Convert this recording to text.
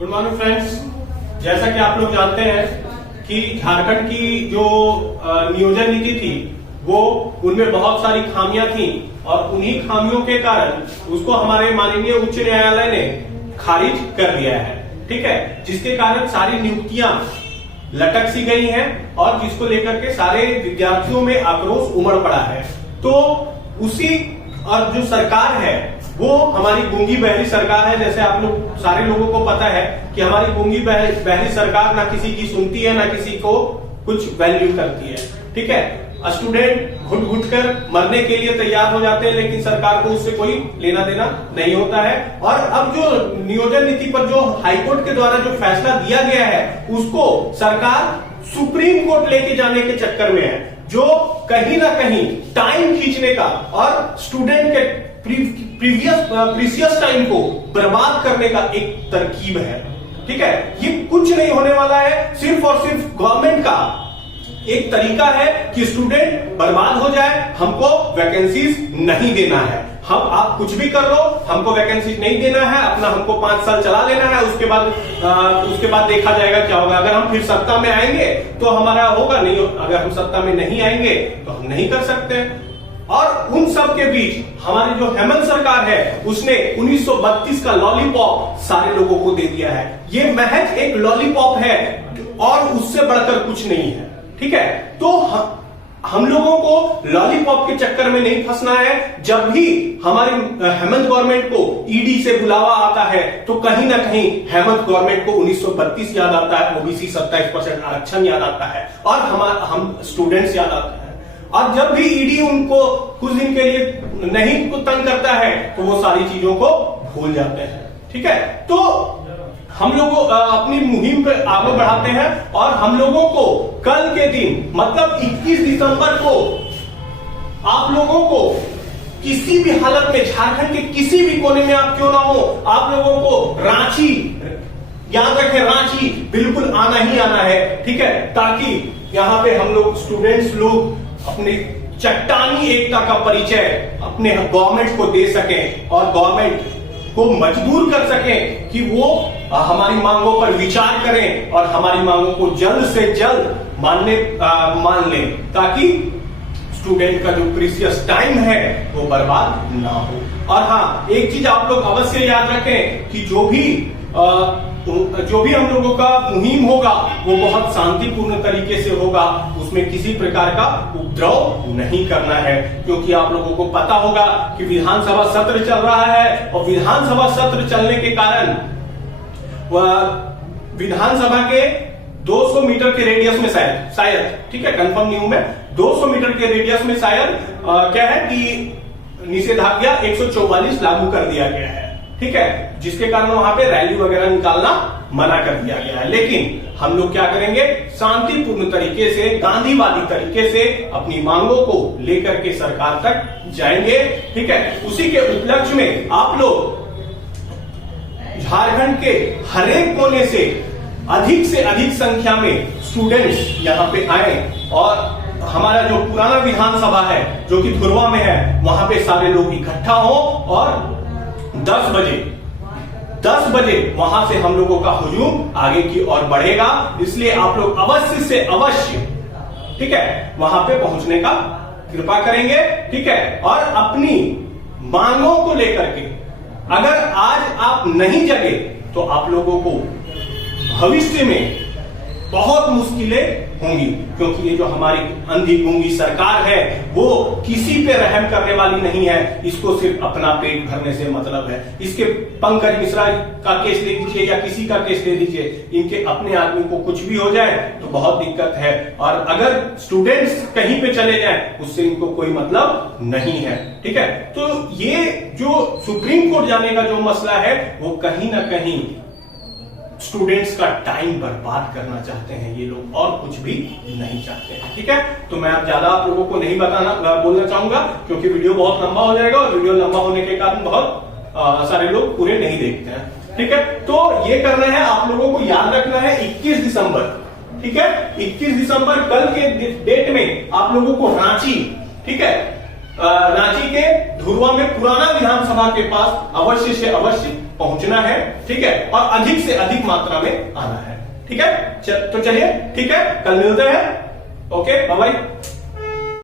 Good morning friends. जैसा कि आप लोग जानते हैं कि झारखंड की जो नियोजन नीति थी वो उनमें बहुत सारी खामियां थी और उन्हीं खामियों के कारण उसको हमारे माननीय उच्च न्यायालय ने खारिज कर दिया है। ठीक है, जिसके कारण सारी नियुक्तियां लटक सी गई हैं और जिसको लेकर के सारे विद्यार्थियों में आक्रोश उमड़ पड़ा है। तो उसी और जो सरकार है वो हमारी गूंगी बहरी सरकार है। जैसे आप लोग सारे लोगों को पता है कि हमारी गूंगी बहरी सरकार ना किसी की सुनती है ना किसी को कुछ वैल्यू करती है। ठीक है, स्टूडेंट घुट घुट कर मरने के लिए तैयार हो जाते हैं लेकिन सरकार को उससे कोई लेना देना नहीं होता है। और अब जो नियोजन नीति पर जो हाईकोर्ट के द्वारा जो फैसला दिया गया है उसको सरकार सुप्रीम कोर्ट लेके जाने के चक्कर में है, जो कहीं ना कहीं टाइम खींचने का और स्टूडेंट के प्रीसियस टाइम को बर्बाद करने का एक तरकीब है। ठीक है, ये कुछ नहीं होने वाला है, सिर्फ और सिर्फ गवर्नमेंट का एक तरीका है कि स्टूडेंट बर्बाद हो जाए, हमको वैकेंसीज नहीं देना है। हम आप कुछ भी कर लो, हमको वैकेंसीज नहीं देना है, अपना हमको 5 साल चला लेना है, उसके बाद देखा जाएगा क्या होगा। अगर हम फिर सत्ता में आएंगे तो हमारा होगा, नहीं अगर हम सत्ता में नहीं आएंगे तो हम नहीं कर सकते। और उन सब के बीच हमारी जो हेमंत सरकार है उसने 1932 का लॉलीपॉप सारे लोगों को दे दिया है। ये महज एक लॉलीपॉप है और उससे बढ़कर कुछ नहीं है। ठीक है, तो हम लोगों को लॉलीपॉप के चक्कर में नहीं फंसना है। जब भी हमारी हेमंत गवर्नमेंट को ईडी से बुलावा आता है तो कहीं ना कहीं हेमंत गवर्नमेंट को 1932 याद आता है, ओबीसी 27% आरक्षण याद आता है और हम स्टूडेंट्स याद आता है। और जब भी ईडी उनको कुछ दिन के लिए नहीं तंग करता है तो वो सारी चीजों को भूल जाते हैं। ठीक है, तो हम लोग अपनी मुहिम पे आगे बढ़ाते हैं और हम लोगों को कल के दिन मतलब 21 दिसंबर को आप लोगों को किसी भी हालत में झारखंड के किसी भी कोने में आप क्यों ना हो, आप लोगों को रांची, याद रखें रांची बिल्कुल आना ही आना है। ठीक है, ताकि यहां पे हम लोग स्टूडेंट्स लोग अपनी चट्टानी एकता का परिचय अपने गवर्नमेंट को दे सकें और गवर्नमेंट को मजबूर कर सकें कि वो हमारी मांगों पर विचार करें और हमारी मांगों को जल्द से जल्द मान लें, ताकि स्टूडेंट का जो प्रीसियस टाइम है वो बर्बाद ना हो। और हाँ, एक चीज आप लोग अवश्य याद रखें कि जो भी हम लोगों का मुहिम होगा वो बहुत शांतिपूर्ण तरीके से होगा, उसमें किसी प्रकार का उपद्रव नहीं करना है। क्योंकि आप लोगों को पता होगा कि विधानसभा सत्र चल रहा है और विधानसभा सत्र चलने के कारण विधानसभा के 200 मीटर के रेडियस में शायद ठीक है, कंफर्म नहीं हूं मैं, 200 मीटर के रेडियस में शायद क्या है कि निषेधाज्ञा 144 लागू कर दिया गया है। ठीक है, जिसके कारण वहां पे रैली वगैरह निकालना मना कर दिया गया है। लेकिन हम लोग क्या करेंगे, शांतिपूर्ण तरीके से, गांधीवादी तरीके से अपनी मांगों को लेकर के सरकार तक जाएंगे। ठीक है, उसी के उपलक्ष्य में आप लोग झारखंड के हर एक कोने से अधिक संख्या में स्टूडेंट्स यहाँ पे आए और हमारा जो पुराना विधानसभा है जो कि धुरवा में है वहां पे सारे लोग इकट्ठा हो और 10 बजे वहां से हम लोगों का हुजूम आगे की ओर बढ़ेगा। इसलिए आप लोग अवश्य से अवश्य ठीक है वहां पे पहुंचने का कृपा करेंगे। ठीक है, और अपनी मांगों को लेकर के अगर आज आप नहीं जगे तो आप लोगों को भविष्य में बहुत मुश्किलें होंगी, क्योंकि ये जो हमारी अंधी गूंगी सरकार है वो किसी पे रहम करने वाली नहीं है। इसको सिर्फ अपना पेट भरने से मतलब है। इसके पंकज मिश्रा का केस ले लीजिए या किसी का केस ले लीजिए, इनके अपने आदमी को कुछ भी हो जाए तो बहुत दिक्कत है। और अगर स्टूडेंट्स कहीं पे चले जाए उससे इनको कोई मतलब नहीं है। ठीक है, तो ये जो सुप्रीम कोर्ट जाने का जो मसला है वो कहीं ना कहीं स्टूडेंट्स का टाइम बर्बाद करना चाहते हैं ये लोग, और कुछ भी नहीं चाहते हैं। ठीक है, तो मैं अब ज्यादा आप लोगों को नहीं बोलना चाहूंगा क्योंकि वीडियो बहुत लंबा हो जाएगा और वीडियो लंबा होने के कारण बहुत सारे लोग पूरे नहीं देखते हैं। ठीक है, तो ये करना है, आप लोगों को याद रखना है 21 दिसंबर। ठीक है, 21 दिसंबर कल के डेट में आप लोगों को रांची, ठीक है, रांची के धुरवा में पुराना विधानसभा के पास अवश्य से अवश्य पहुंचना है, ठीक है, और अधिक से अधिक मात्रा में आना है, ठीक है। तो चलिए, ठीक है, कल मिलते हैं। Okay, bye bye.